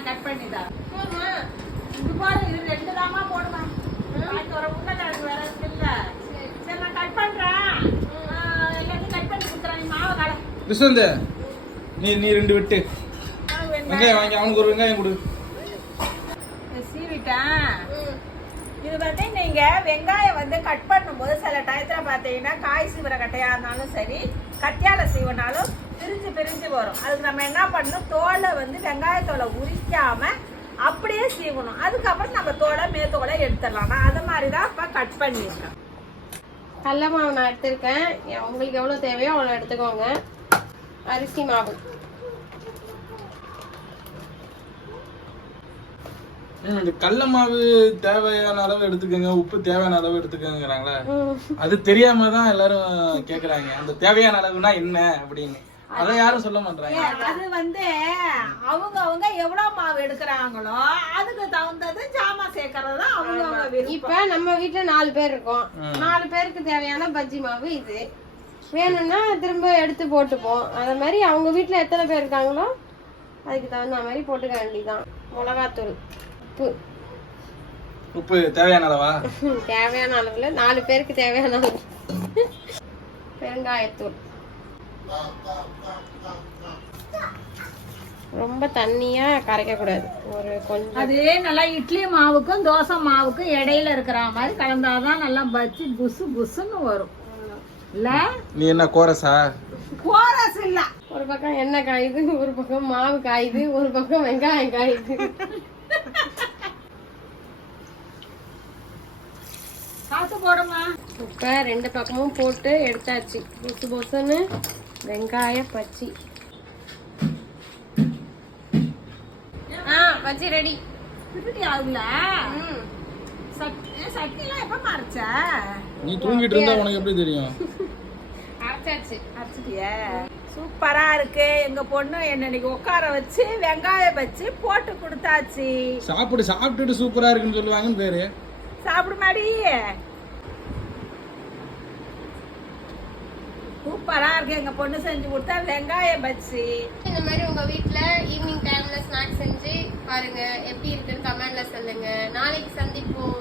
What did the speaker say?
நான் கட் பண்ணி தரேன். இது பாரு, இது 2 தாமா போடுமா. நாளைக்கு வர உருளைக்கிழங்கு வேற இருக்குல்ல. சரி நான் கட் பண்றேன். எல்லாத்தையும் கட் பண்ணி கொடுத்துறேன். நீ மாவை கலை. விஸ்வந்த், நீ 2 விட்டு வெங்காயம் வாங்கி அவனுக்கு ஒரு வெங்காயம் கொடு. சீவிட்டேன். இது வந்து நீங்க வெங்காயம் வந்து கட் பண்ணும்போது சில டயத்துல பாத்தீங்கன்னா காய் சீவிர கட்டையா இருந்தாலும் சரி, கத்தியால சீவனாலும் பிரிஞ்சு வரும். அதுக்கு நம்ம என்ன பண்ணணும், தோலை வந்து வெங்காயத்தோலை உரிக்காம அப்படியே சீவணும். அதுக்கப்புறம் நம்ம தோலை மேத்தோலை எடுத்துடலாம். நான் அது மாதிரிதான் இப்ப கட் பண்ணிருக்கேன். கடல மாவு நான் எடுத்திருக்கேன். உங்களுக்கு எவ்வளவு தேவையோ அவ்வளோ எடுத்துக்கோங்க. அரிசி மாவு கடல மாவு தேவையான அளவு எடுத்துக்கோங்க, உப்பு தேவையான அளவு எடுத்துக்கோங்கிறாங்களே, அது தெரியாம தான் எல்லாரும் கேக்குறாங்க. அந்த தேவையான அளவுனா என்ன அப்படின்னு அதை யாரும் சொல்ல மாட்டாங்க. அது வந்து அவங்க எவ்வளவு மாவு எடுக்கிறாங்களோ அதுக்கு தகுந்தது ஜாமான் சேர்க்கறது அவங்க. இப்ப நம்ம வீட்டுல 4 பேர் இருக்கோம். 4 பேருக்கு தேவையான பஜ்ஜி மாவு இது. வேணும்னா திரும்ப எடுத்து போட்டுப்போம். அத மாதிரி அவங்க வீட்டுல எத்தனை பேர் இருக்காங்களோ அதுக்கு தகுந்த மாதிரி போட்டுக்க வேண்டியதான். மிளகாத்தூள், உப்பு தேவையான அளவா? தேவையான அளவுல 4 பேருக்கு தேவையான அளவு. பெருங்காயத்தூள், ரொம்ப தண்ணியா கரைக்க கூடாது, ஒரு கொஞ்சம். அதே நல்லா இட்லி மாவுக்கும் தோசை மாவுக்கும் இடையில இருக்கிற மாதிரி கலந்தாதான் நல்லா பஜ்ஜி புசு புசுன்னு வரும். இல்ல நீ என்ன கோரஸா? கோரஸ் இல்ல. ஒரு பக்கம் எண்ணெய் காயுது, ஒரு பக்கம் மாவு காயுது, ஒரு பக்கம் வெங்காயம் காயுது. காத்து போடுமா. இப்ப 2 பக்கமும் போட்டு எடுத்தாச்சு. பொசு பொசுன்னு வெங்காய பச்சி. பச்சி ரெடி. பிரிட்டி ஆகுல. சட்னி எல்லாம் எப்ப மறைச்ச? நீ தூங்கிட்டு இருந்தா உனக்கு எப்படி தெரியும்? அரைச்சாச்சு. அரைச்சிட்டியா? சூப்பரா இருக்கு. எங்க பொண்ணு என்ன இன்னைக்கு உட்கார வச்சு வெங்காயம் வச்சு போட்டு கொடுத்தாச்சு. சாப்பிட்டுட்டு சூப்பரா இருக்குன்னு சொல்லுவாங்கன்னு பேரு. சாப்பிடு மாடி. சூப்பரா இருக்கு. எங்க பொண்ணு செஞ்சு கொடுத்தா வெங்காயம் பஜ்ஜி. இந்த மாதிரி உங்க வீட்ல ஈவினிங் டைம்ல ஸ்நாக்ஸ் செஞ்சு பாருங்க. எப்படி இருக்குன்னு கமெண்ட்ல சொல்லுங்க. நாளைக்கு சந்திப்போம்.